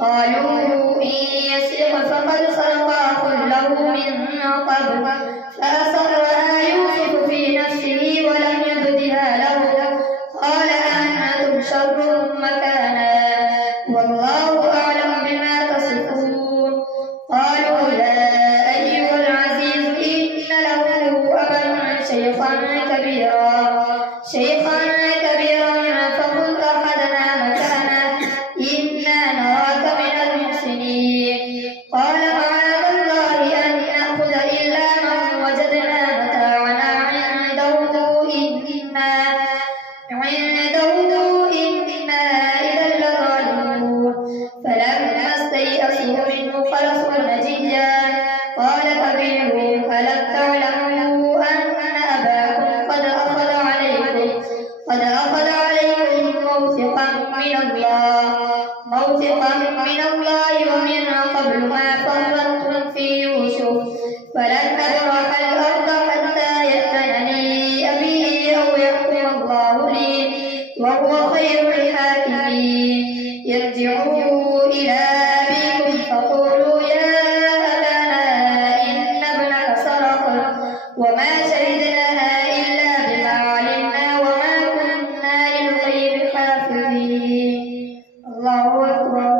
قالوا إن يسرق فقد سرق أخ له من قبل فأسرها يوسف في نفسه ولم يبدها له قال أنتم شر مكانا والله أعلم بما تصفون. قالوا يا أيها العزيز إن له أبا شيخا كبيرا فخذ أحدنا مكانه إنا نراك من المحسنين. قال معاذ الله أن نأخذ إلا من وجدنا متاعنا عنده إنا إذا لظالمون. فلما استيئسوا منه خلصوا نجيا قال كبيرهم ألم تعلموا أن أباكم قد أخذ عليكم موثقا من الله ومن قبل ما فرطتم في يوسف فلن أبرح الأرض حتى يأذنني أبي أو يحكم الله لي وهو خير الحاكمين. ارجعوا إلى أبيكم فقولوا يا أبانا إن ابنك سرق وما شهدنا إلا بما علمنا وما كنا للغيب حافظين. الله أكبر.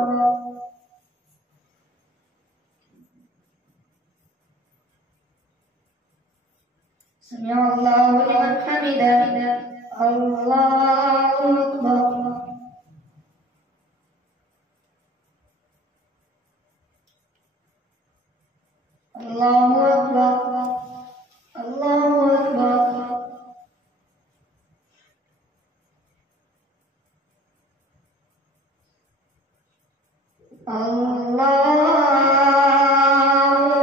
سمع الله لمن حمده. الله أكبر. الله أكبر. الله أكبر. الله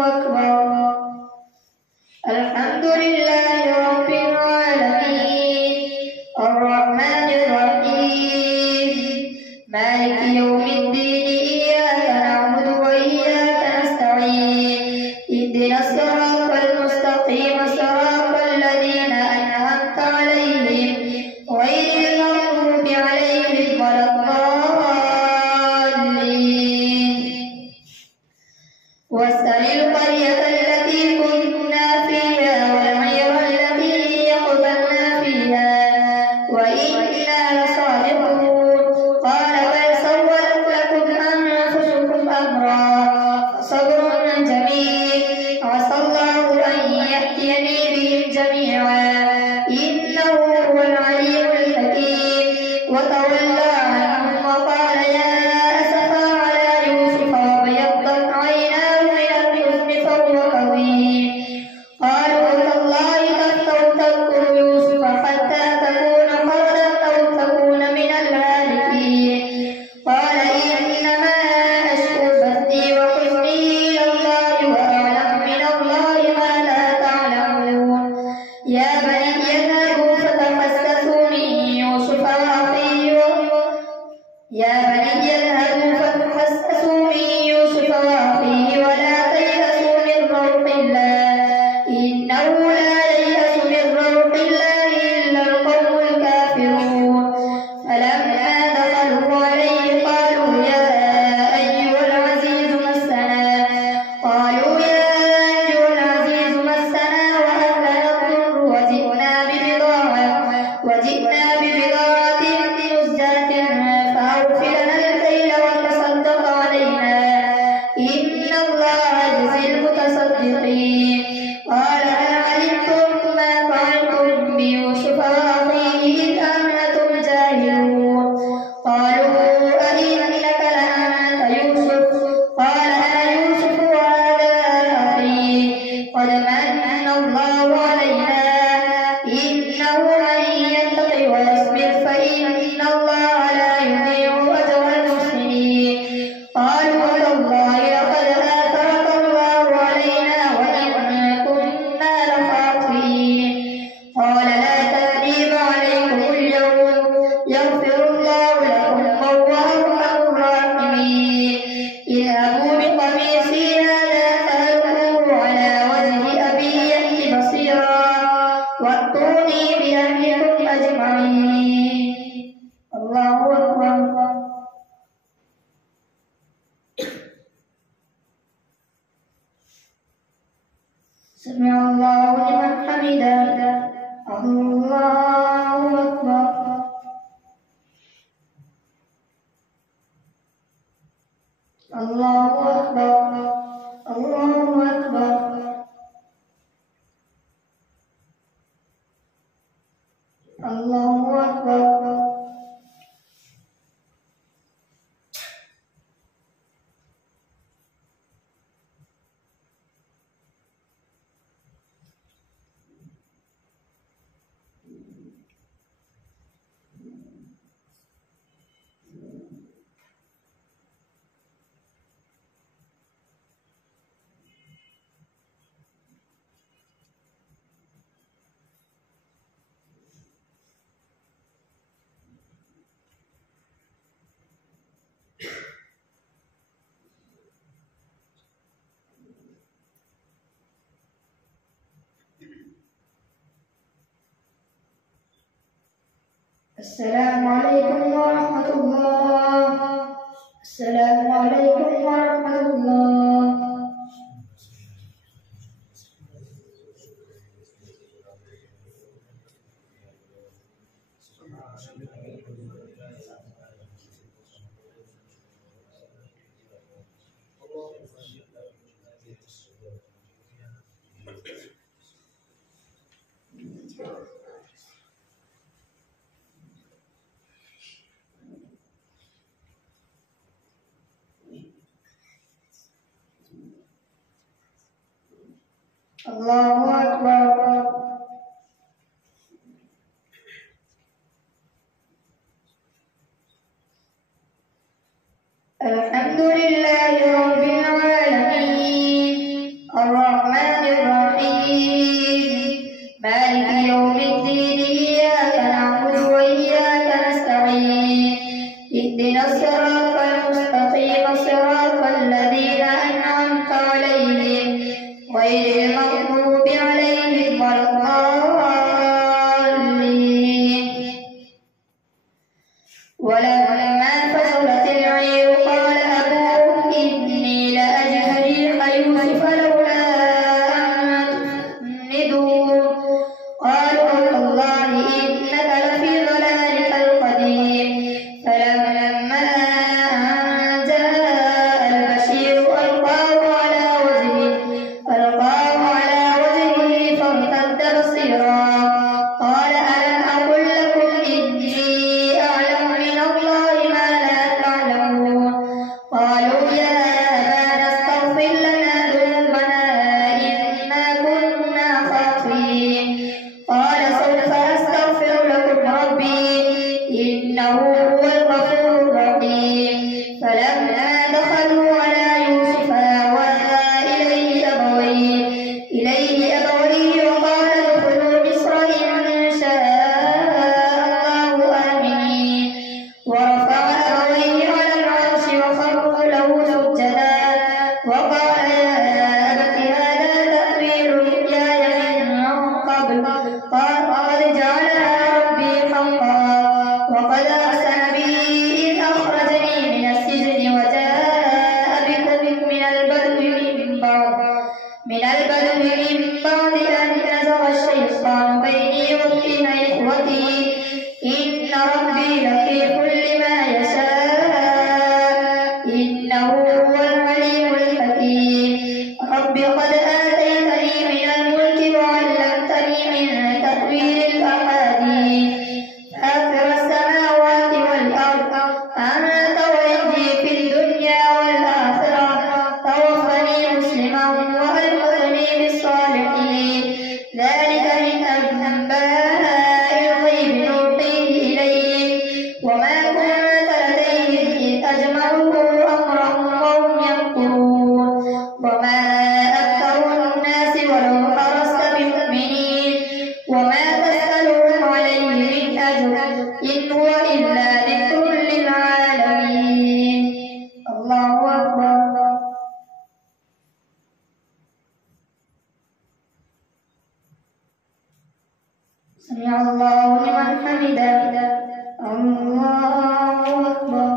أكبر. الحمد لله رب العالمين الرحمن الرحيم مالك يوم الدين إياك نعبد وإياك نستعين اهدنا الصراط المستقيم صراط الذين أنعمت عليهم غير المغضوب عليهم ولا الضالين. واسأل القرية التي كنا فيها والعير التي أقبلنا فيها وإنا لصادقون. قال بل سولت لكم سمع الله لمن حمده. الله أكبر. الله أكبر. الله أكبر. الله أكبر. السلام عليكم ورحمة الله. السلام عليكم ورحمة الله. الله أكبر. الحمد لله رب العالمين الرحمن الرحيم مالك يوم الدين إياك نعبد وإياك نستعين اهدنا الصراط المستقيم صراط الذين أنعمت عليهم غير المغضوب عليهم ولا الضالين. ولما فصلت العير قال أبوهم إني لأجد ريح يوسف لولا أن تفندون قالوا تالله إنك لفي ضلالك القديم. فلما جاء البشير ألقاه على وجهه فارتد بصيرا قال ألم أقل لكم إني أعلم من الله ما لا تعلمون. قالوا يا أبانا استغفر لنا ذنوبنا إنا كنا خاطئين. قال سوف أستغفر لكم ربي إنه هو الغفور الرحيم. فلما دخلوا على يوسف آوى إليه أبويه وقال ادخلوا مصر إن شاء الله آمنين. ورفع أبويه على العرش وخروا له سجدا وقال يا أبت هذا تأويل رؤياي من قبل قد جعلها ربي حقا وقد أحسن بي إذ أخرجني من السجن وجاء بكم من البدو من بعد أن نزغ الشيطان بيني وبين إخوتي إن ربي لطيف لما يشاء إنه هو العليم الحكيم. رب قد آتيتني من الملك وعلمتني من تأويل الأحاديث فاطر السماوات والأرض أنت ولي في الدنيا والآخرة توفني مسلما وألحقني بالصالحين. ذلك من أنباء الغيب نوحيه إليك وما كنت لديهم إذ أجمعوا أمرهم وهم يمكرون. وما أكثر الناس ولو حرصت بمؤمنين وما تسألهم عليه من أجر إن هو إلا ذكر للعالمين. الله أكبر. سمع الله لمن حمده. الله أكبر.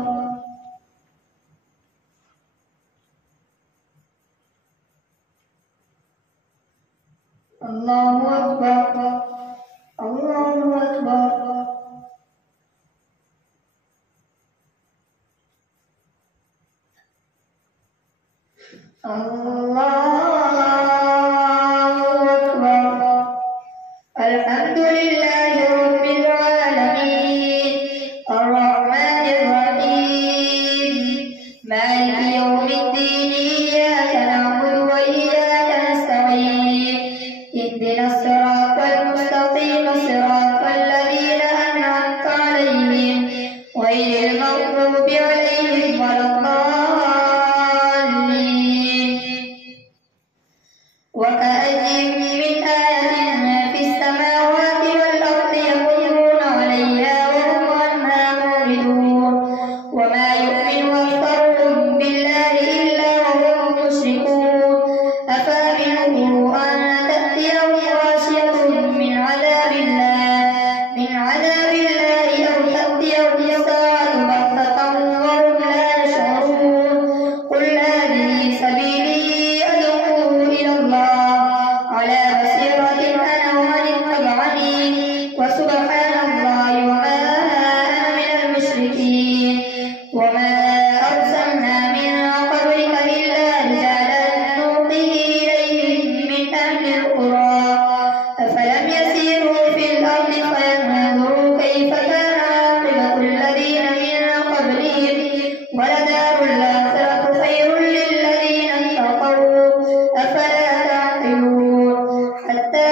الله أكبر الله أكبر. الله أكبر. الحمد لله رب العالمين الرحمن الرحيم مالك يوم الدين إياك نعبد وإياك نستعين اهدنا الصراط المستقيم صراط الذين أنعمت عليهم غير المغضوب عليهم ولا الضالين. وكأين من آية في السماوات والأرض يمرون عليها وهم عنها معرضون وما يؤمن أكثرهم بالله إلا وهم مشركون أفأمنوا أن تأتيهم غاشية من عذاب الله أو تأتيهم الساعة بغتة وهم لا يشعرون. قل هذه سبيلي أدعو إلى الله على بصيرة أنا ومن اتبعني وسبحان الله وما أنا من المشركين. وما أرسلنا من قبلك إلا رجالا نوحي إليهم من أهل القرى أفلم يسيروا في الأرض فينظروا كيف كان عاقبة الذين من قبلهم ولدار الآخرة خير للذين اتقوا أفلا تعقلون. حتى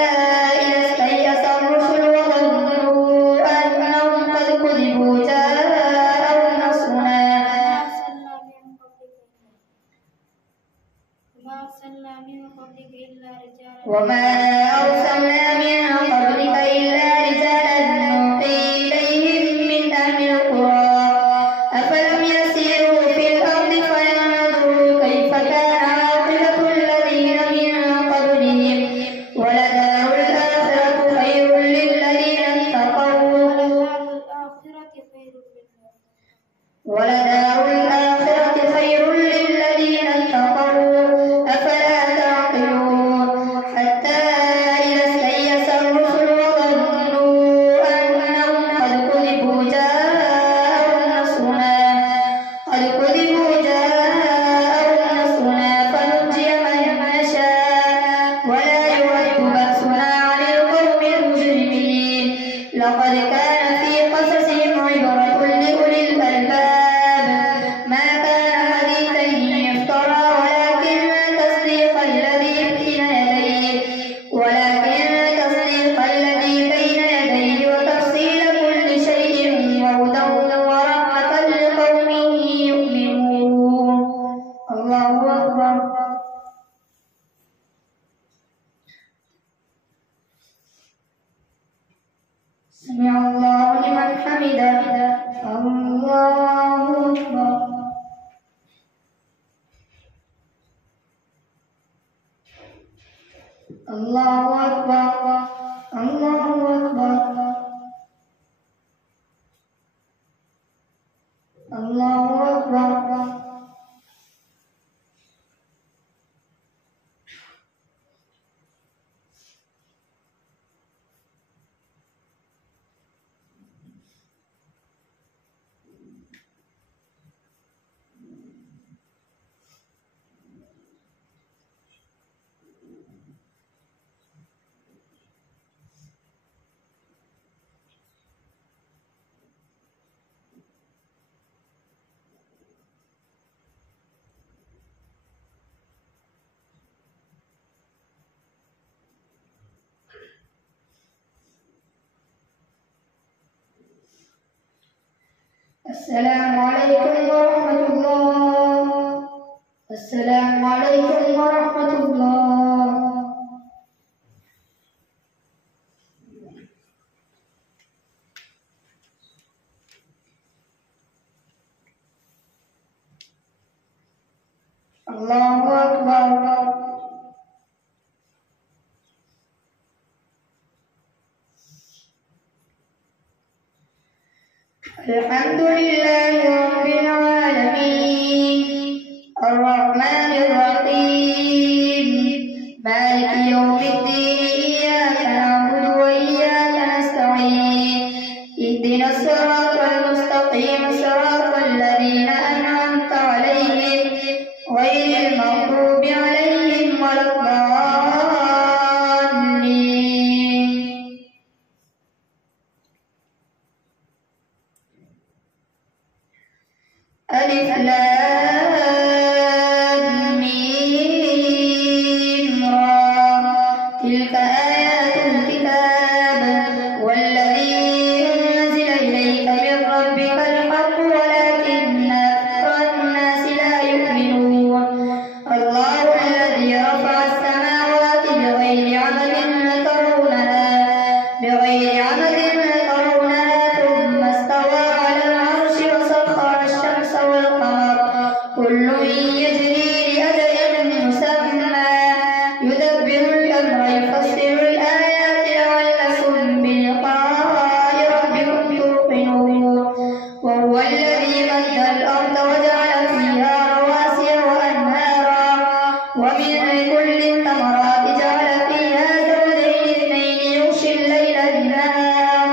إذا استيأس الرسل وظنوا أنهم قد كذبوا جاءهم نصرنا وما أرسلنا من قبلك إلا رجالا نوحي إليهم من أهل القرى أفلم يسيروا في الأرض فينظروا كيف كان عاقبة الذين من قبلهم ولدار الآخرة خير للذين اتقوا أفلا تعقلون. حتى إذا استيأس الرسل وظنوا أنهم قد كذبوا جاءهم نصرنا فنجي من نشاء ولا يرد بأسنا عن القوم المجرمين. لقد كان في قصصهم عبرة لأولي الألباب ما كان حديثا يفترى ولكن تصديق الذي بين يديه وتفصيل كل شيء وهدى ورحمة لقوم يؤمنون. الله أكبر. سمع الله لمن حمده. الله أكبر. الله أكبر. الله أكبر. الله أكبر. السلام عليكم ورحمة الله. السلام عليكم ورحمة الله. الله أكبر. الحمد لله رب العالمين الرحمن الرحيم مالك يوم الدين غير المغضوب عليهم ولا الضالين. ألف لام ميم را تلك آيات الكتاب والذي أنزل إليك من ربك الحق ولكن أكثر الناس لا يؤمنون. الله الذي رفع السماوات بغير عمد ترونها ثم استوى على العرش وسخر الشمس والقمر كل يجري لأجل مسمى يدبر الأمر يفسر الآيات لعلكم بلقاء ربكم توقنون. وهو الذي مد الأرض وجعل فيها رواسي وأنهارا ومن كل الثمرات جعل فيها زوجين اثنين يغشي الليل النهار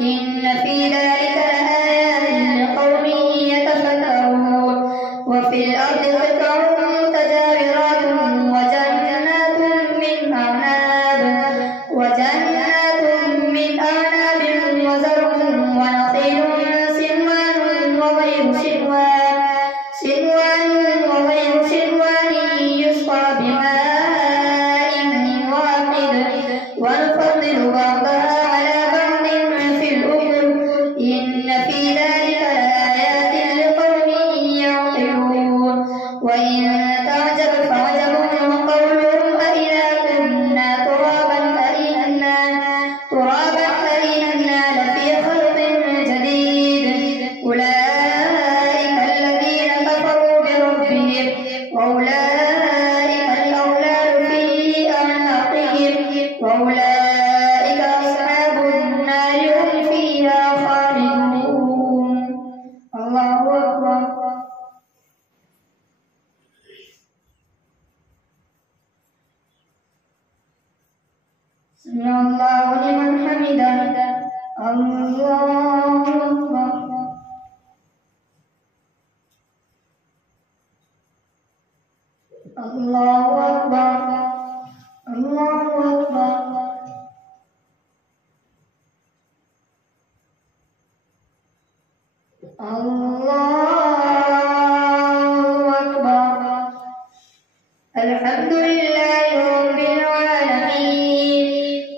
إن في ذلك لآيات لقوم يتفكرون. وفي الأرض قطع متجاورات وجنات من أعناب وزرع ونخيل سنوان وغير سنوان يسقى بماء واحد ونفضل بعضها على بعض في الأكل إن في ذلك لآيات لقوم يعقلون. وإن تعجب فعجب قولهم أإذا كنا ترابا أإنا لفي خلق جديد. أولئك الذين كفروا بربهم وأولئك الأغلال في أعناقهم وأولئك أصحاب النار هم فيها خالدون. الله أكبر. سمع الله لمن حمده. الله أكبر. الله أكبر. الله أكبر. الله أكبر. الحمد لله رب العالمين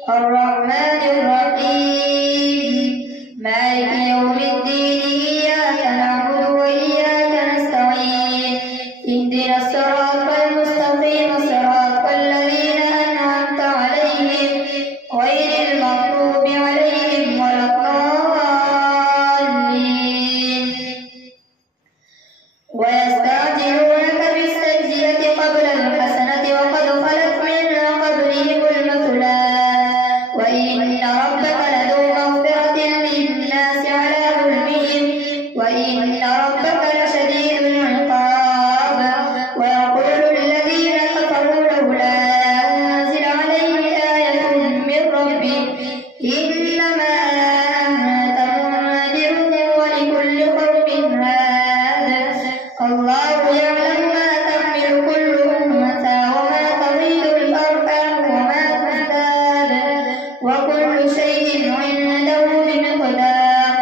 الرحمن الرحيم مالك يوم الدين إياك نعبد وإياك نستعين اهدنا الصراط المستقيم صراط الذين أنعمت عليهم غير المغضوب عليهم ولا الضالين. ويستعجلونك بالسيئة قبل الحسنة وقد خلت من قبلهم المثلات وإن ربك لذو مغفرة للناس على ظلمهم وإن ربك لشديد العقاب. ويقول الذين كفروا لولا أنزل عليه آية من ربه إنما أنت منذر ولكل قوم هاد. الله يعلم ما تحمل كل أنثى وما تغيض الأرحام وما تزداد وكل شيء عنده بمقدار.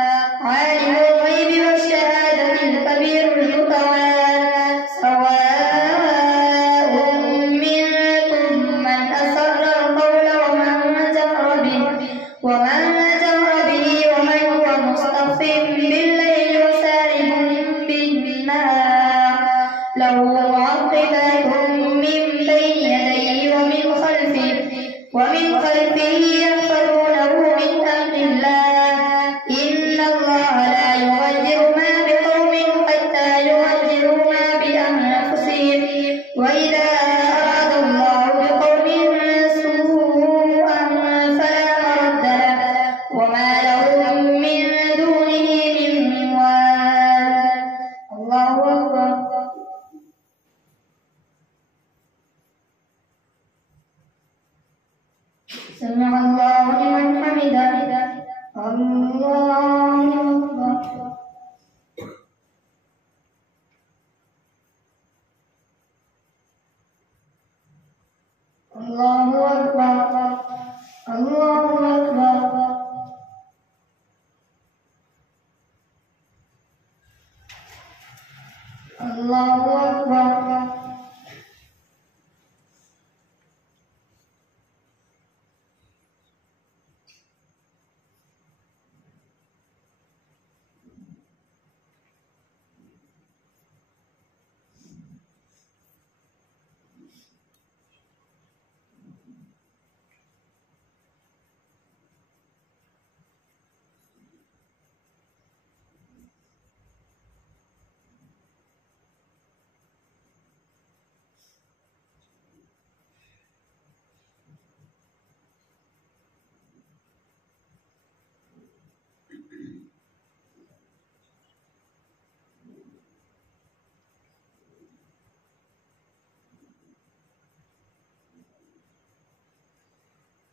عالم الغيب والشهادة الكبير المتعال. سواء منكم من أسر القول ومن جهر به ومن هو مستخف بالليل وسارب بالنهار له معقبات من بين يديه ومن خلفه يحفظونه من أمر الله. إن الله لا يغير ما بقوم حتى يغيروا ما بأنفسهم وإذا أراد الله بقوم سوءا فلا مرد له وما لهم من دونه من وال. الله أكبر. سمع الله لمن حمده. الله أكبر. الله أكبر الله أكبر. الله أكبر.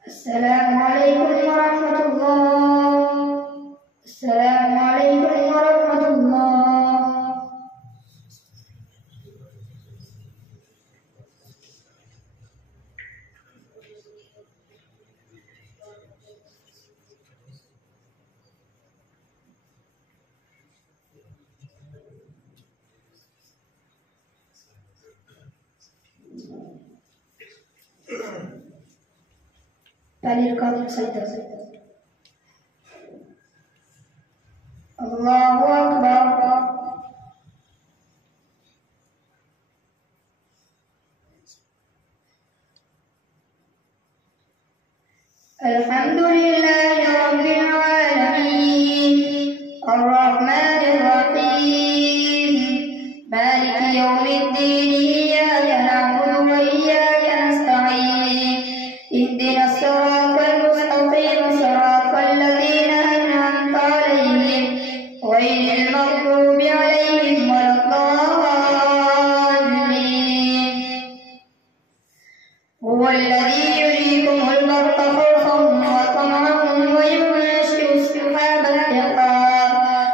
السلام عليكم ورحمة الله. السلام عليكم ورحمة الله. Dalilkan saja. Allahu Akbar. Alhamdulillahi Rabbil Alamin. Ar-Rahmanir Rahim. Maliki Yawmiddin. Iyyaka na'budu wa iyyaka nasta'in. Ihdinas siratal mustaqim. Siratal ladzina an'amta 'alaihim ghairil maghdubi 'alaihim waladdallin. Huwal ladzi yuriikumul barqa khawfan wa tam'an wa yunshi'u as-sahaba thiqan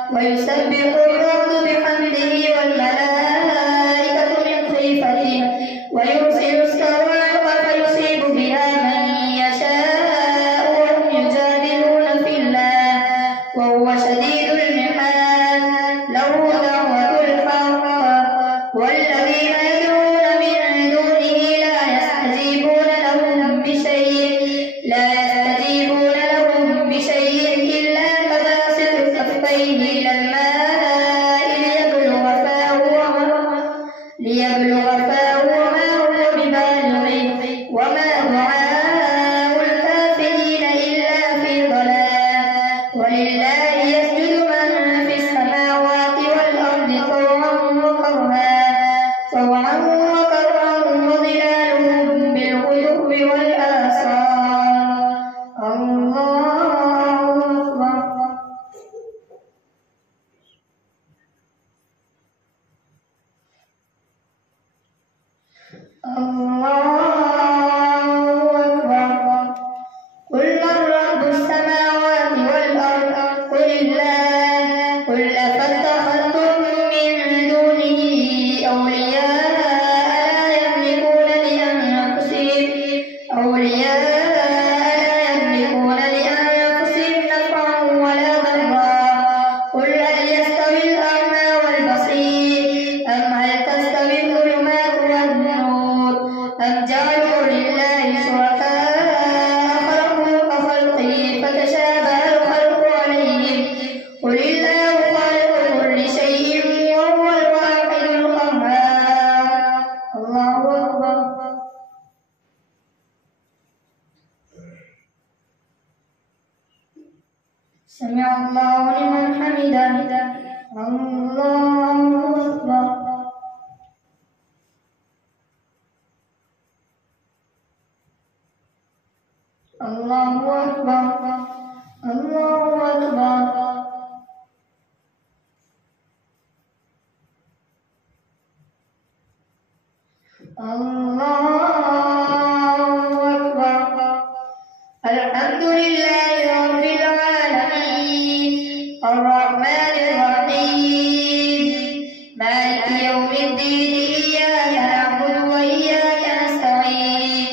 wa yusabbihu ar-ra'du bihamdihi wal malaa'ikatu min khifatihi wa yursilu as-sawaa'iqa fayusibu biha man yashaa'u wa hum yujadiluna fillah wa huwa shadidul mihal. Lahu da'watul haqq والذين يدعون من دونه لا يستجيبون لهم بشيء إلا كباسط كفيه إلى الماء ليبلغ فاه وما هو ببالغه وما دعاء الكافرين إلا في ضلال. ولله يسجد من في السماوات والأرض طوعا وكرها وظلالهم بالغدو والآصال. الله أكبر. الله أكبر. قل من رب السماوات والأرض قل الله. قل أفاتخذتم من دونه أولياء لا يملكون لأنفسهم نفعا ولا ضرا. قل هل يستوي الأعمى والبصير أم هل تستوي الظلمات والنور أم جعلوا لله شركاء خلقوا كخلقه فتشابه الخلق عليهم. قل الله خالق كل شيء وهو الواحد القهار. الله أكبر. سمع الله لمن حمده. الله أكبر. الله أكبر. الله أكبر. الله أكبر. الحمد لله رب العالمين. الرحمن الرحيم. مالك يوم الدين. إياك نعبد وإياك نستعين.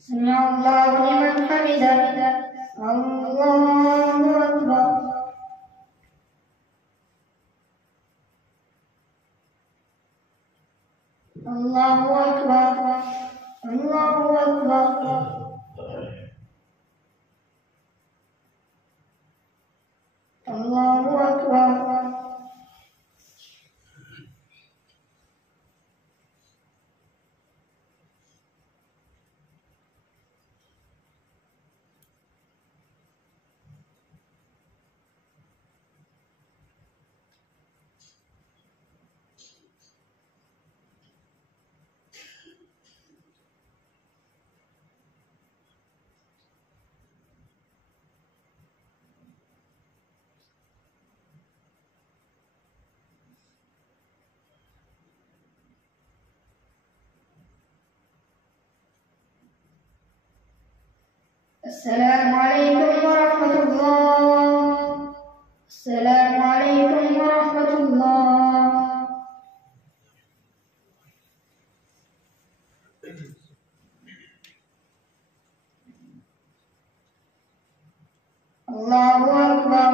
سمع الله لمن حمده. الله أكبر. الله أكبر. الله أكبر. الله أكبر. السلام عليكم ورحمة الله. السلام عليكم ورحمة الله. الله أكبر.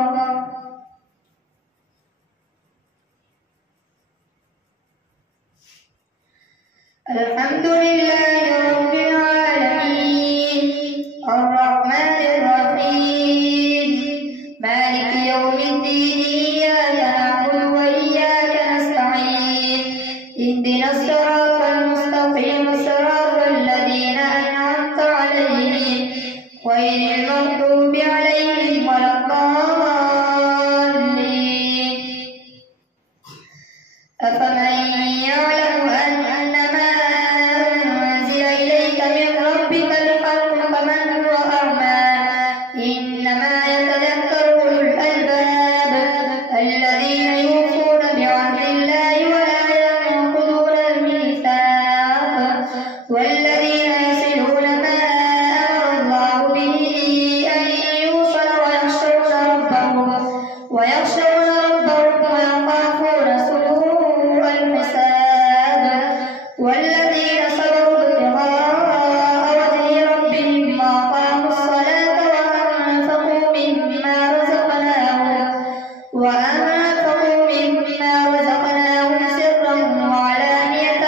الحمد لله رب العالمين الرحمن الرحيم مالك يوم الدين إياك نعبد وإياك نستعين اهدنا الصراط المستقيم صراط الذين أنعمت عليهم غير المغضوب عليهم ولا الضالين. أفمن يعلم أنما أنزل إليك من ربك الحق كمن هو أعمى إنما يتذكر أولو الألباب الذين يوفون بعهد الله ولا ينقضون الميثاق والذين يصلون ما أمر الله به أن يوصل ويخشون ربهم ويخافون سوء الحساب والذين صبروا ابتغاء وجه ربهم وأقاموا الصلاة وأنفقوا مما رزقناهم سرا وعلانية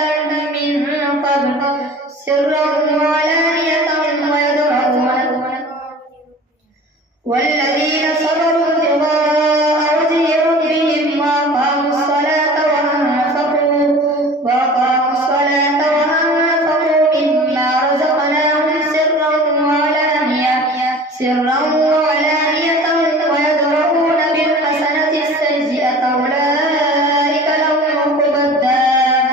والذين صبروا ابتغاء وجه ربهم وأقاموا الصلاة وأنفقوا مما رزقناهم سرا وعلانية ويدرؤون بالحسنة السيئة أولئك لهم عقبى الدار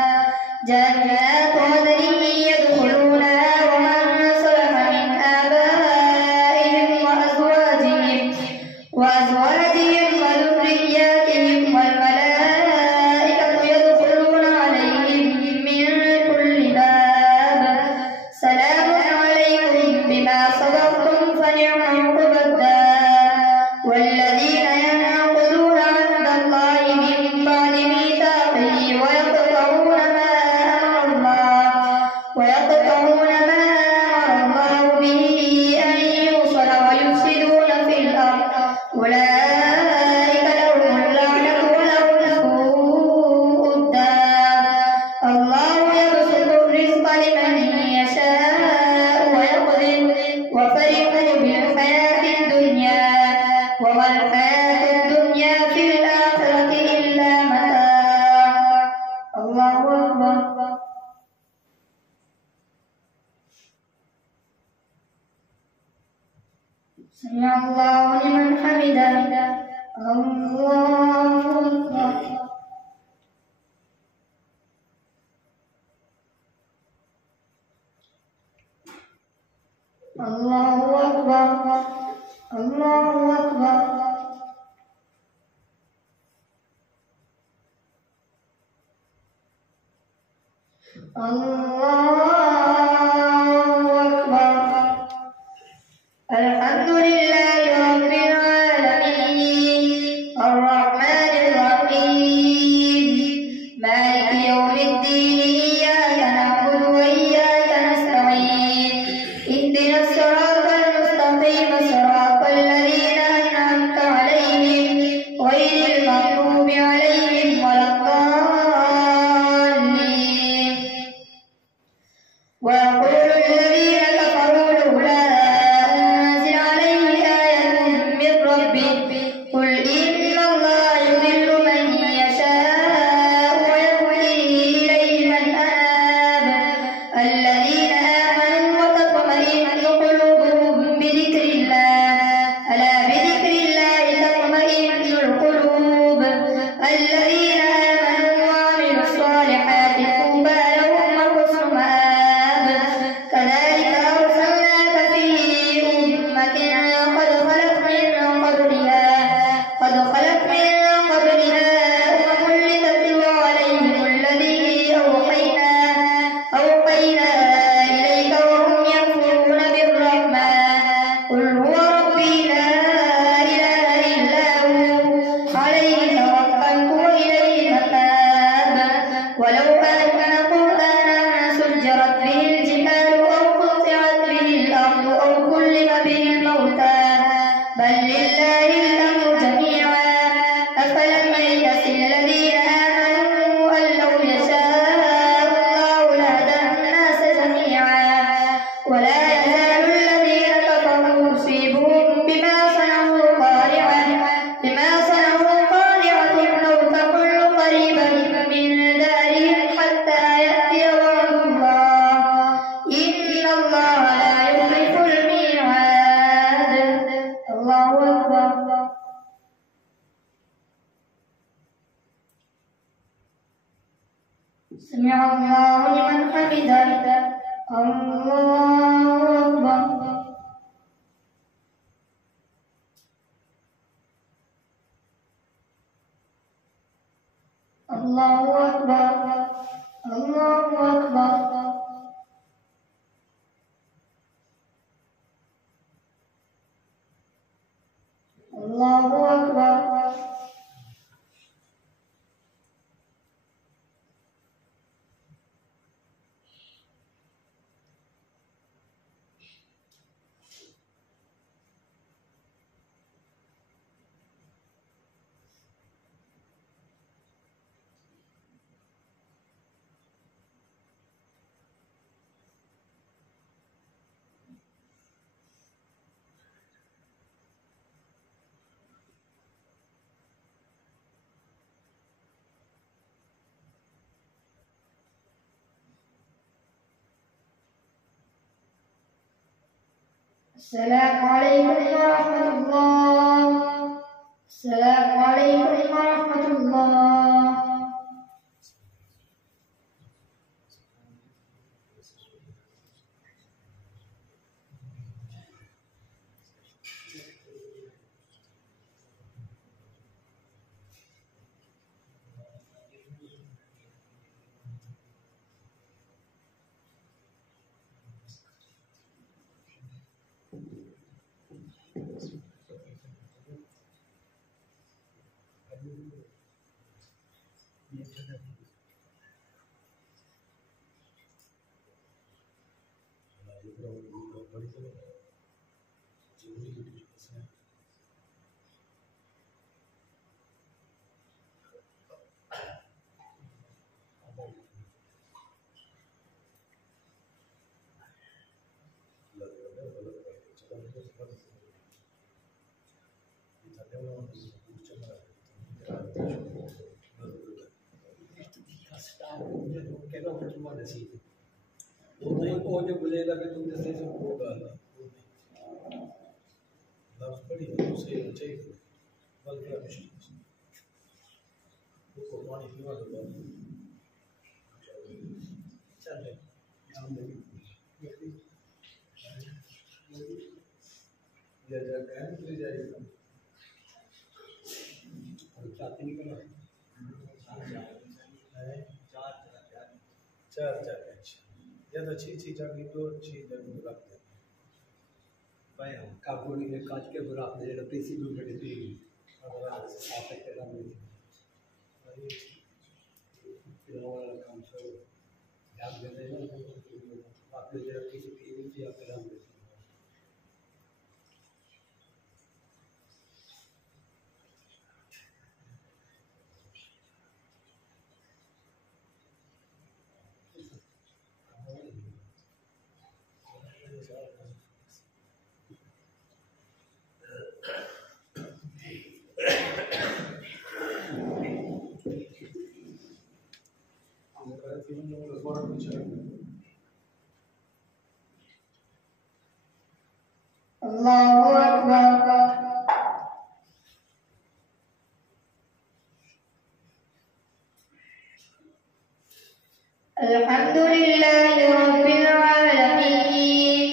جنات عدن يدخلونها ومن صلح من آبائهم وأزواجهم وذرياتهم والملائكة يدخلون عليهم من كل باب سلام عليكم بما صبرتم فنعم عقبى الدار. والذين ينقضون عهد الله من بعد ميثاقه ويقطعون ما أمر الله به أن يوصل ويفسدون في الأرض أولئك لهم اللعنة ولهم سوء الدار. الله يبسط الرزق لمن يشاء ويقدر وفرحوا بالحياة الدنيا وما الحياة الدنيا في الآخرة إلا متاع. الله أكبر. سمع الله لمن حمده. الله أكبر. الله أكبر. الله أكبر. الله أكبر. الحمد لله رب العالمين الرحمن الرحيم مالك يوم الدين إياك نعبد وإياك نستعين الله لا يخلف الميعاد. الله أكبر. سمع الله لمن حمده. الله أكبر. الله أكبر. الله أكبر. الله أكبر. السلام عليكم ورحمة الله. السلام عليكم ورحمة الله. वो जो बोलेगा कि तुम जैसे जो होगा लफ्ज़ पढ़ी उसे चाहिए बल्कि मुश्किल उसको पानी पीवा दो चल काम में ये जगह है तो जाएगा और चाहते नहीं करना चार या तो अच्छी चाकरी तो अच्छी जरूर रखते भाई हम काबुली में काज के बुरा अपने जगह पैसे भी बड़े पी अगर आप तेरा में वाला काम सब याद करने ना आपने जगह पैसे पी भी आप तेरा में الله أكبر. الحمد لله رب العالمين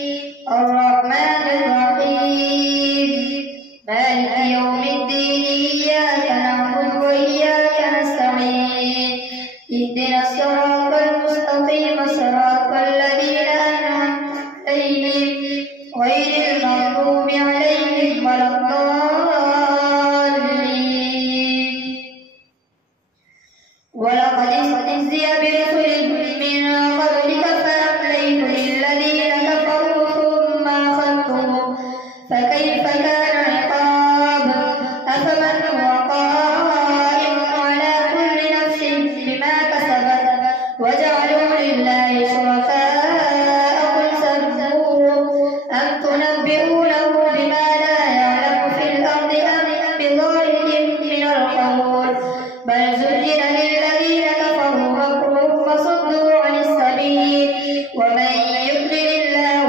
الرحمن الرحيم مالك يوم الدين إياك نعبد وإياك نستعين اهدنا الصراط المستقيم صراط الذين أنعمت عليهم غير المغضوب عليهم ولا الضالين. ولقد استهزئ برسل من قبلك فأمليت للذين كفروا ثم أخذتهم فكيف كان عقاب. أفمن هو قائم على كل نفس بما كسبت وجعلوا لله شركاء قل سبحوه أم تنبئونه بما لا يعلم في الأرض أم بظاهر من القول بل زين للذين كفروا مكرهم فصدوا عن السبيل ومن يضلل الله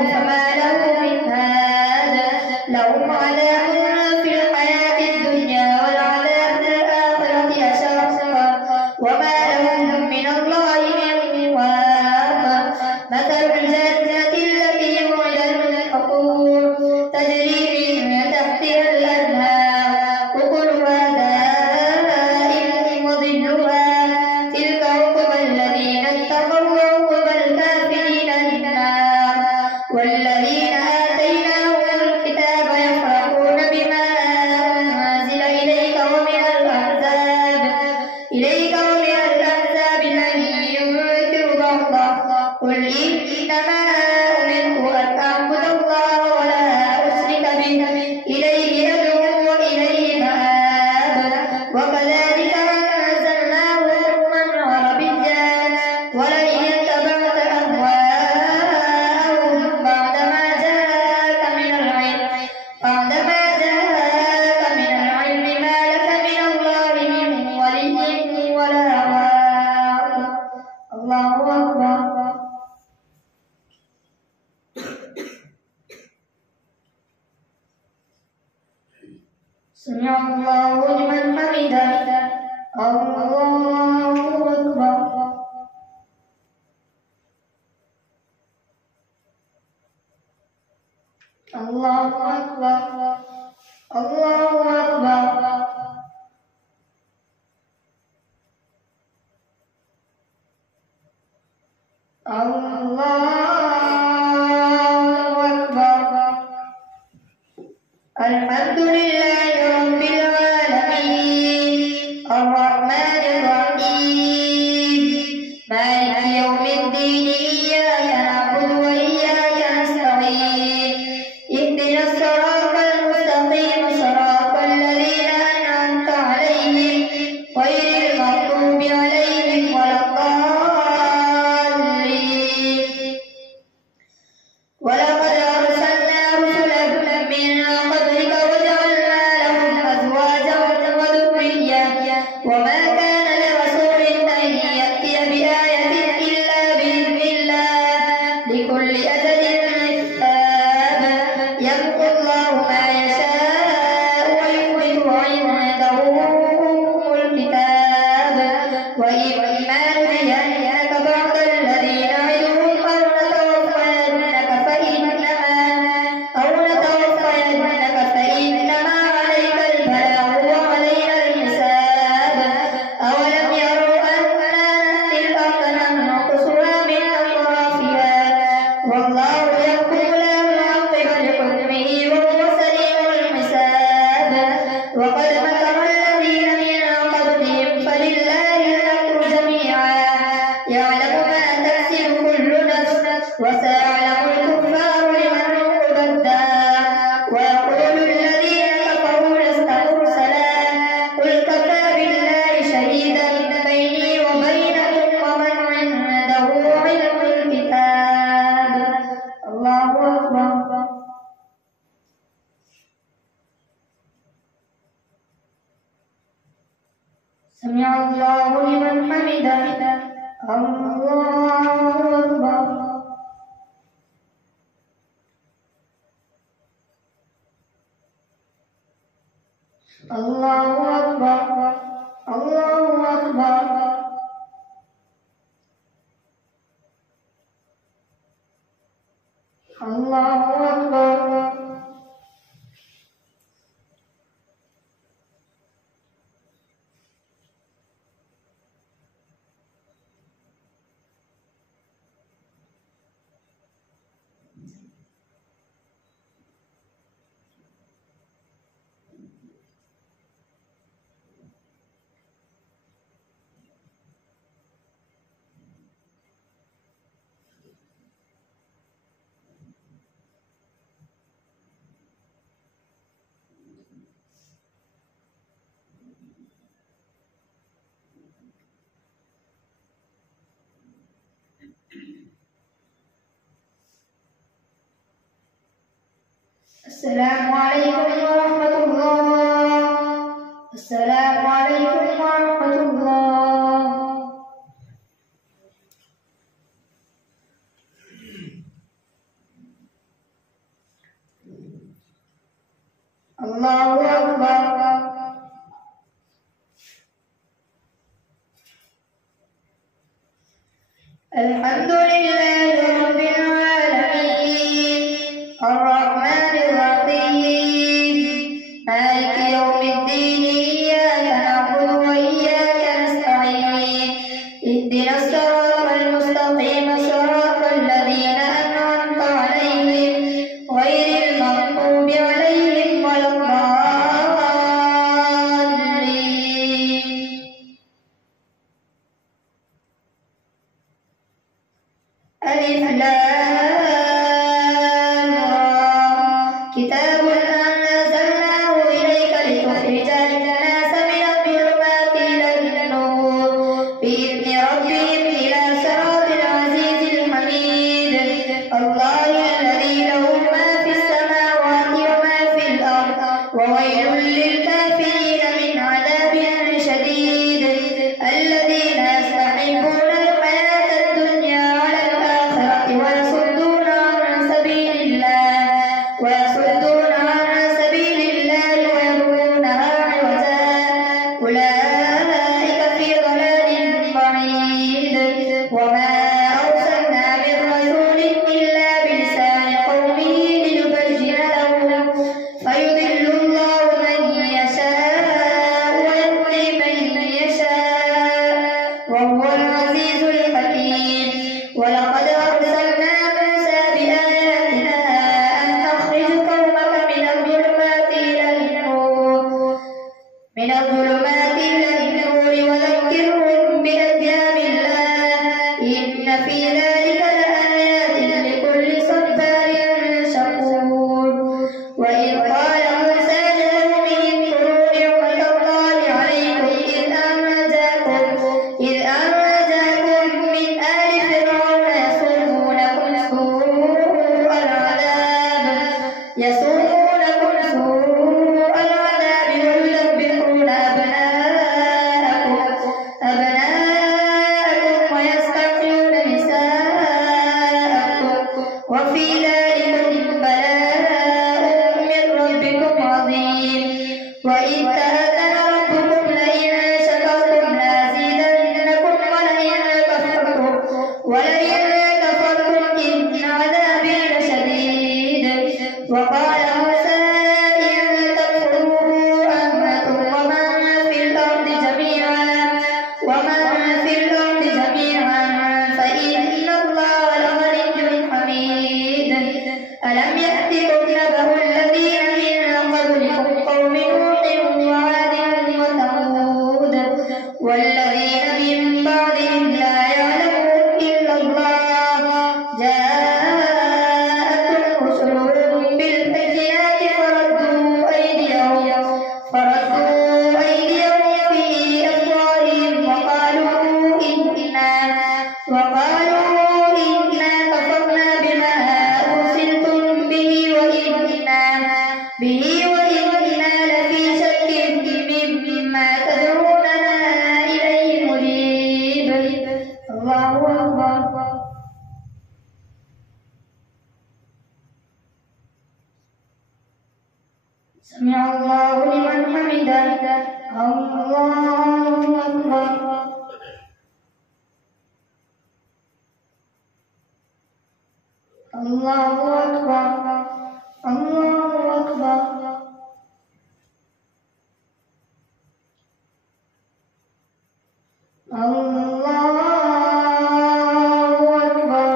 سمع الله لمن حمده. الله أكبر. الله أكبر. الله أكبر. الحمد لله رب العالمين الرحمن الرحيم مالك يوم الدين إياك نعبد وإياك نستعين اهدنا الصراط المستقيم صراط الذين أنعمت عليهم غير المغضوب عليهم ولا الضالين. ولقد أرسلنا رسلا من قبلك وجعلنا لهم أزواجا وذرية وما كان لرسول أن يأتي بآية إلا بإذن الله لكل أجل كتاب يمحو الله ما يشاء ويثبت عنده الكتاب وإما نرينك بعض الذي نعدهم أو نتوفينك فإنما عليك البلاغ وعلينا الحساب. أولم يروا أنا نأتي الأرض ننقصها من أطرافها والله يحكم لا معقب لحكمه وهو سريع الحساب. وقد مكر الذين من قبلهم فلله المكر جميعا يعلم ما تكسب كل نفس وسيعلم الكفار لمن عقب الدار. ويقول الذين كفروا لست مرسلا قل كفى بالله شهيدا بيني وبينكم ومن عنده علم الكتاب. الله أكبر. سمع الله لمن حمده. الله أكبر. الله أكبر. الله أكبر. الله أكبر. السلام عليكم ورحمة الله. السلام عليكم ورحمة الله. الله أكبر. الحمد لله رب العالمين الرحمن الرحيم مالك يوم الدين إياك نعبد وإياك نستعين اهدنا الصراط المستقيم صراط الذين أنعمت عليهم غير المغضوب عليهم ولا الضالين. يسومونكم سوء العذاب ويذبحون أبناءكم ويستحيون نساءكم وفي ذلكم بلاء من ربكم عظيم. وإذ تأذن ربكم لئن شكرتم لأزيدنكم ولئن كفرتم إن عذابي لشديد. وقال موسى إن تكفروا أنتم ومن في الأرض جميعا فإن الله لغني حميد. ألم يأتكم نبأ الذين من قبلكم قوم نوح وعاد وثمود والذين من بعدهم لا يعلمون إلا الله جاءتهم رسلهم بالبينات فردوا أيديهم في أفواههم وقالوا إنا كفرنا بما أرسلتم به وإنا لفي شك مما تدعوننا إليه مريب. الله أكبر. سمع الله لمن حمده. الله أكبر. الله أكبر. الله أكبر. الله أكبر.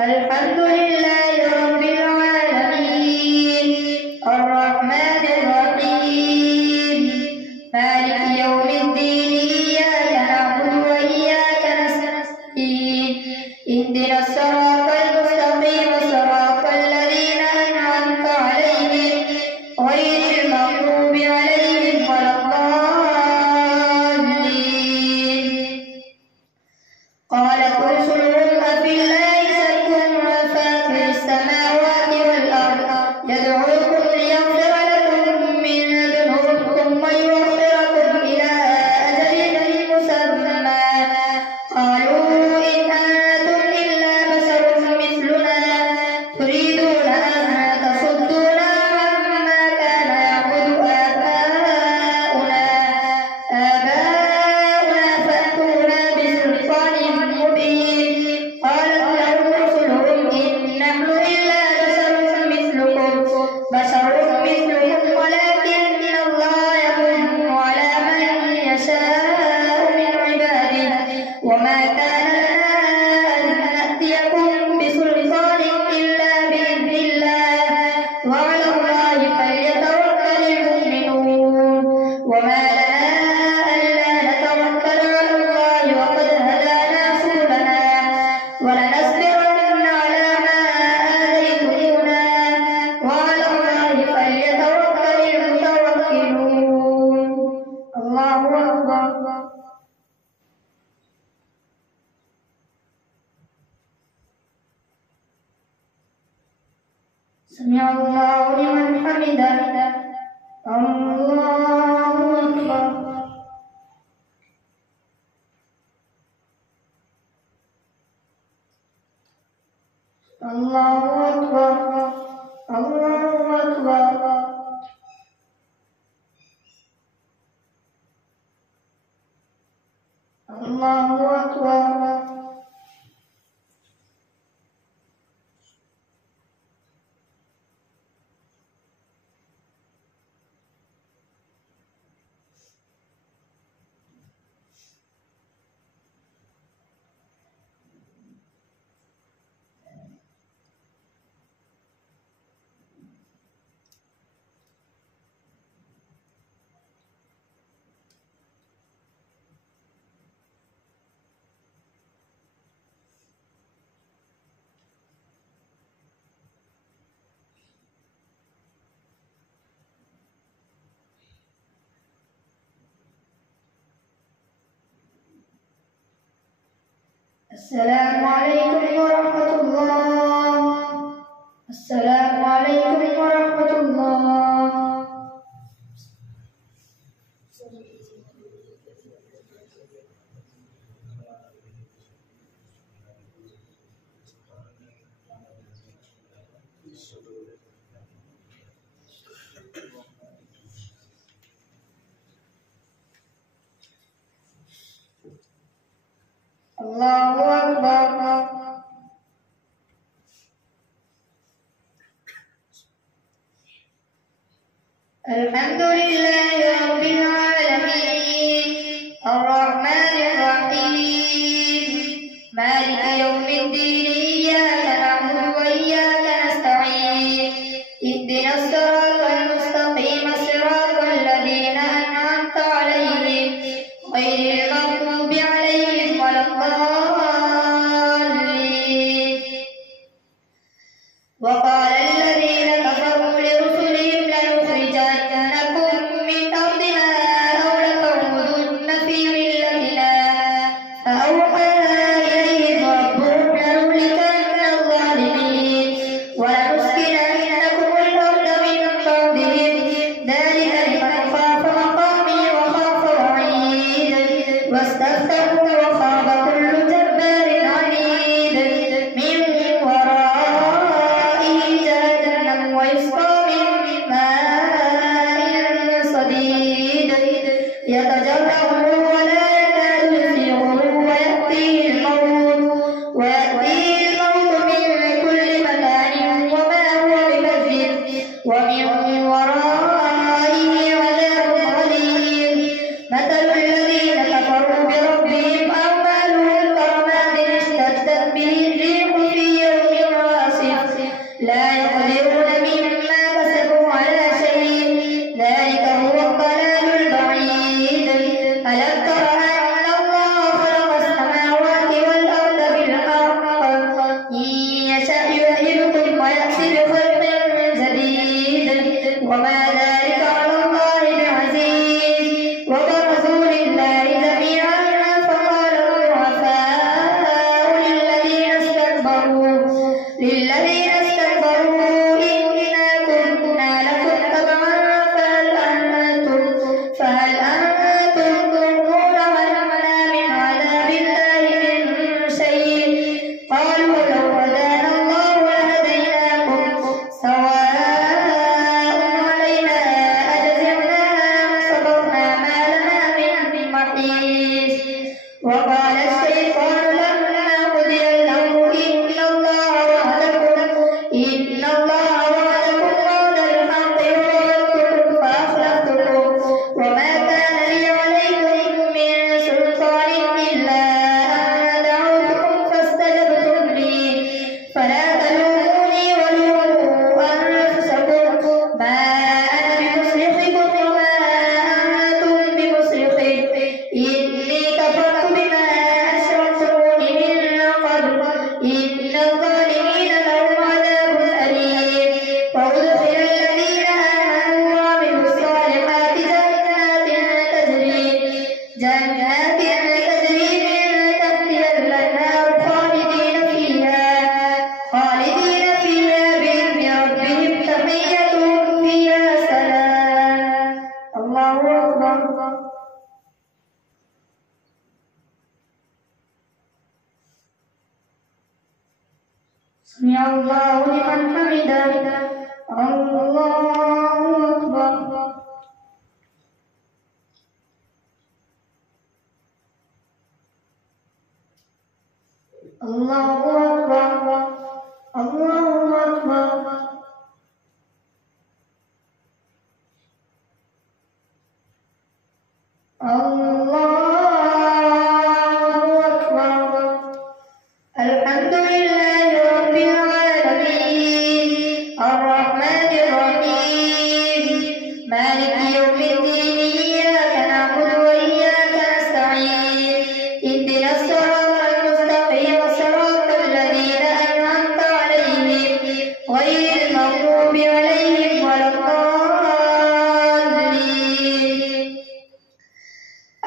الحمد لله رب العالمين الرحمن الرحيم مالك يوم الدين إياك نعبد وإياك نستعين اهدنا الصراط المستقيم صراط الذين أنعمت عليهم غير المغضوب عليهم ولا الضالين. قالت رسلهم أفي الله شك فاطر السماوات والأرض يدعوكم ليغفر لكم من ذنوبكم ويؤخركم إلى أجل مسمى قالوا إن أنتم إلا بشر مثلنا تريدون أن تصدونا عما كان يعبد آباؤنا فأتونا بسلطان مبين. قالت لهم رسلهم إن نحن إلا بشر مثلكم ولكن الله يمن على من يشاء من عباده وما كان لنا أن نأتيكم بسلطان إلا بإذن الله وعلى الله فليتوكل المؤمنون. وما لنا ألا نتوكل على الله وقد هدانا سبلنا ولنصبرن على ما آذيتمونا وعلى الله فليتوكل المتوكلون. الله أكبر. سمع الله لمن حمده. الله أكبر. الله أكبر. الله أكبر. الله أكبر. السلام عليكم ورحمة الله. السلام عليكم الصدور. الله أكبر. الحمد لله رب العالمين الرحمن الرحيم مالك يوم الدين إياك نعبد وإياك نستعين اهدنا الصراط المستقيم صراط الذين أنعمت عليهم غير المغضوب عليهم ولا الضالين. وقال الذين كفروا لرسلهم لنخرجنكم من أرضنا أو لتعودن في ملتنا فأوحى إليهم ربهم لنهلكن الظالمين ولنسكننكم الأرض من بعدهم ذلك لمن خاف مقامي وخاف وعيد واستفتحوا وخاب كل جبار عنيد من ورائه جهنم ويسقى من ماء صديد يتجرعه ولا يكاد يسيغه ويأتيه الموت من كل مكان وما هو بمسجد ومن ورائه عذاب غليظ. مثل الذين كفروا بربهم أعمالهم كرماد اشتدت به الريح في يوم عاصف لا يقدرون مما كسبوا على شيء ذلك هو الضلال البعيد. ألم تر أن الله خلق السماوات والأرض بالحق إن يشأ يذهبكم ويأتي بخلق جديد وما ذلك على الله بعزيز. وبرزوا لله جميعا فقال الضعفاء للذين استكبروا إنا كنا لكم تبعا فهل أنتم تغنون عنا من عذاب الله من شيء قالوا لو هدانا الله لهديناكم سواء علينا أجزعنا أم صبرنا ما لنا من محيص. وقال الشيطان لما قضي الأمر إن الله وعدكم وعد الحق ووعدتكم فأخلفتكم وما كان لي عليكم من سلطان إلا أن دعوتكم فاستجبتم لي فلا تلوموني ولوموا أنفسكم ما أنا بمصرخكم وما أنتم بمصرخي إني كفرت بما أشركتموني من قبل إن الظالمين لهم عذاب أليم. وأدخل الذين آمنوا وعملوا الصالحات جنات تجري من تحتها الأنهار خالدين فيها بإذن ربهم تحيتهم فيها سلام. الله أكبر. سمع الله لمن حمده. الله أكبر. الله أكبر. الله أكبر. الله أكبر. الحمد لله رب العالمين الرحمن الرحيم مالك يوم الدين إياك نعبد وإياك نستعين اهدنا الصراط المستقيم صراط الذين أنعمت عليهم غير المغضوب عليهم ولا الضالين.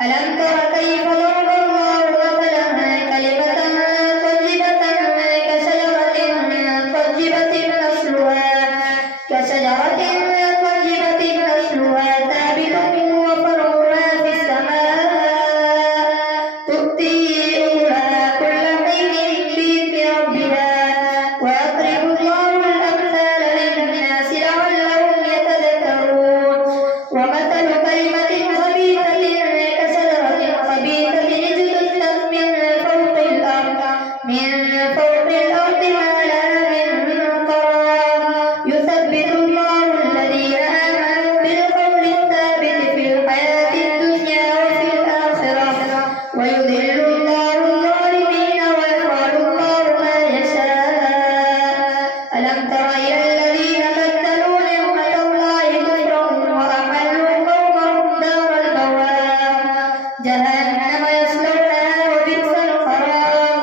ألم تر كيف ضرب الله مثلا كلمة طيبة كشجرة طيبة نسلها ثابت وفرعها في السماء تؤتي أكلها كل حين بإذن ربها ويضرب الله الأمثال تر إلى الذين بدلوا نعمة الله كفرا وأحلوا قومهم دار البوار جهنم يصلونها وبئس القرار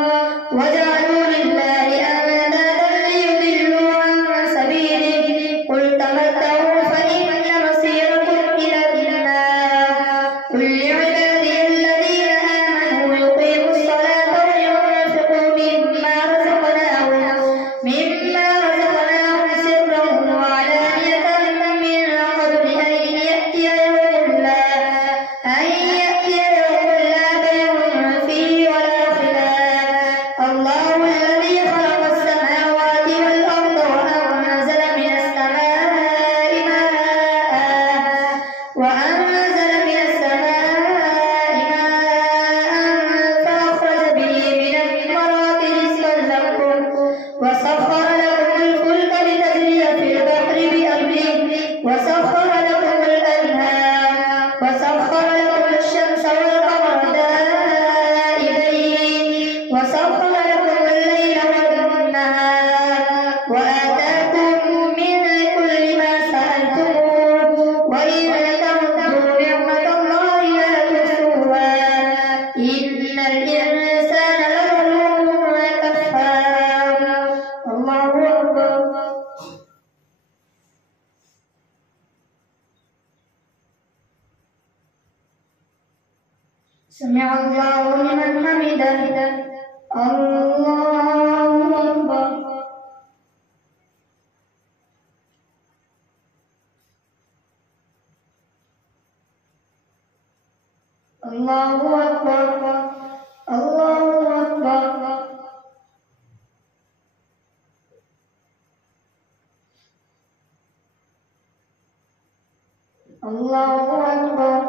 وجعلوا لله أندادا ليضلوا عن سبيله قل تمتعوا فإن مصيركم إلى النار قل لعبادي الذين آمنوا يقيموا الصلاة وينفقوا مما رزقناهم سرا وعلانية من قبل أن يأتي يوم لا بيع فيه ولا خلال الله الذي خلق السماوات والأرض وأنزل من السماء فأخرج به من الثمرات رزقا لكم وسخر لكم الفلك لتجري في البحر بأمره وسخر لكم الأنهار وسخر لكم الشمس والقمر دائبين وسخر لكم الليل والنهار وآتاكم من كل ما سألتموه وإن تعدوا نعمة الله لا تحصوها إن الإنسان لظلوم كفار الله أكبر سمع الله لمن حمده الله أكبر الله أكبر الله أكبر الله أكبر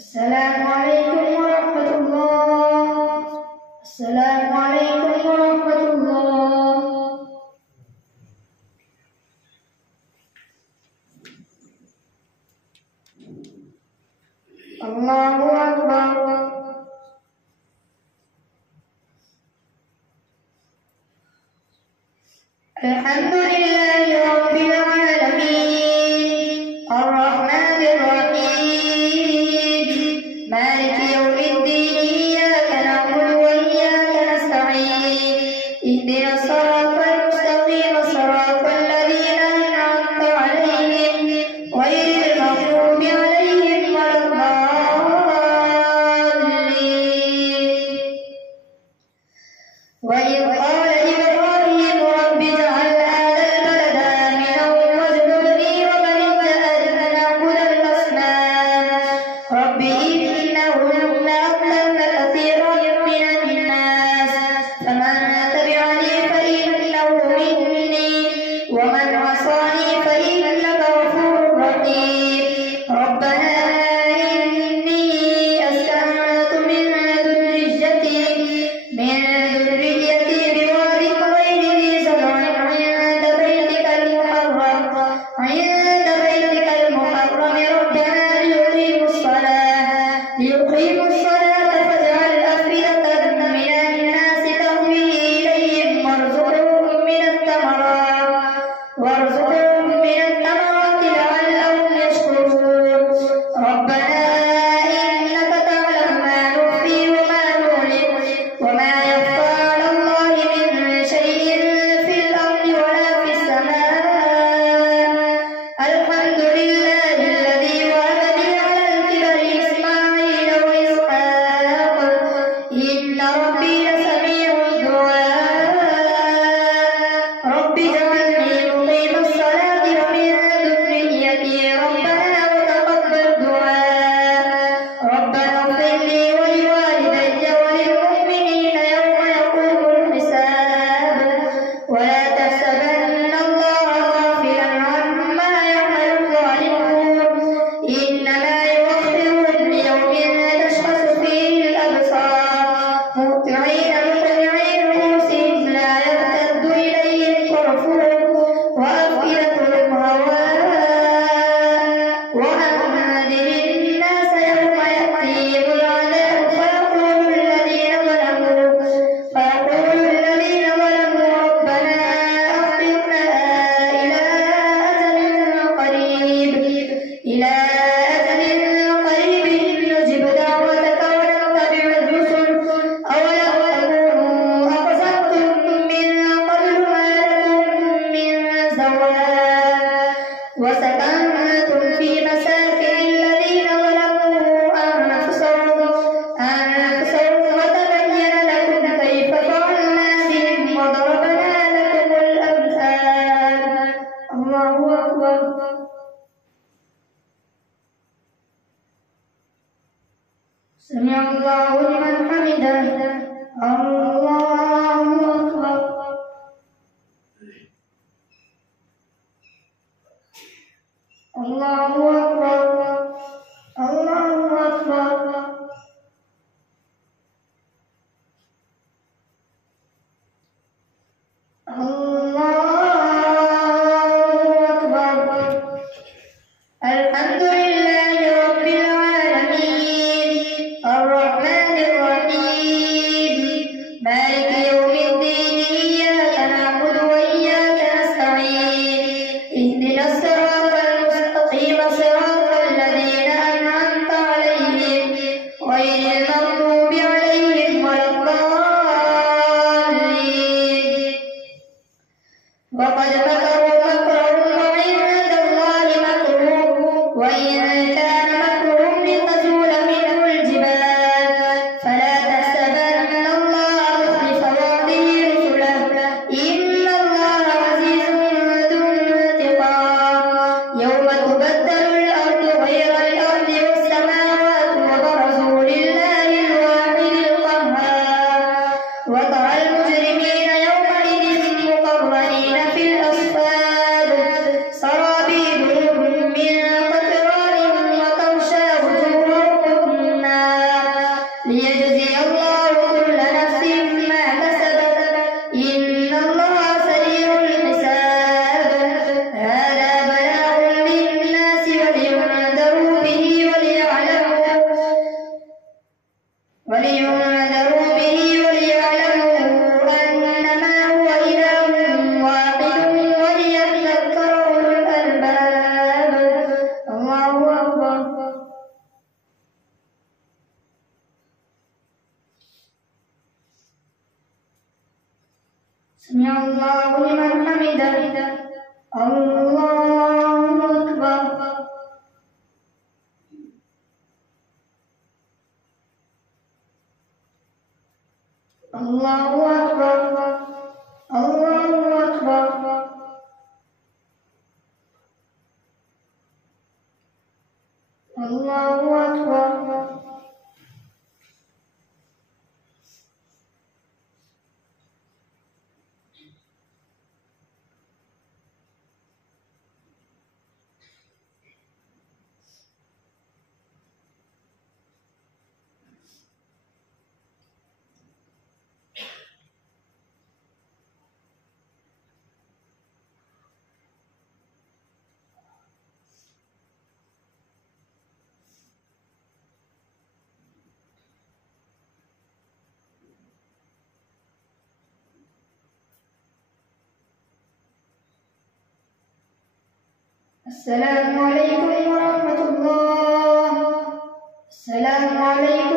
السلام عليكم ورحمة الله السلام عليكم ورحمة الله الله أكبر الحمد لله رب العالمين الرحمن الرحيم مالك يوم الدين إياك نعبد وإياك نستعين اهدنا الصراط المستقيم صراط الذين أنعمت عليهم غير المغضوب عليهم ولا الضالين وإذ قال إبراهيم رب اجعل هذا البلد آمنا واجنبني وبني أن نعبد الأصنام رب إنهن أضللن كثيرا من الناس فمن تبعني فإنه مني ومن عصاني فإنك غفور رحيم ربنا إني أسكنت من ذريتي بواد سمع الله لمن حمده. الله أكبر. الله أكبر. الله أكبر. الحمد لله رب العالمين الرحمن الرحيم مالك يوم الدين إياك نعبد وإياك نستعين اهدنا الصراط المستقيم صراط الذين أنعمت عليهم غير المغضوب عليهم ولا الضالين. وقد مكروا مكرهم وعند الله مكرهم وإن كان مكرهم لتزول منه الجبال فلا تحسبن الله مخلف وعده رسله إن الله عزيز ذو انتقام. يوم تبدل الأرض غير الأرض والسماوات وبرزوا لله الواحد القهار وترى المجرمين يومئذ مقرنين في الأصفاد سرابيلهم من قطران وتغشى وجوههم النار ليجزي الله كل نفس ما كسبت إن الله سريع الحساب. هذا بلاغ للناس ولينذروا به وليعلموا أنما هو إله واحد وليذكر أولو الألباب. الله أكبر. سمع الله لمن حمده. الله أكبر. الله أكبر. الله أكبر. الله أكبر. السلام عليكم ورحمة الله. السلام عليكم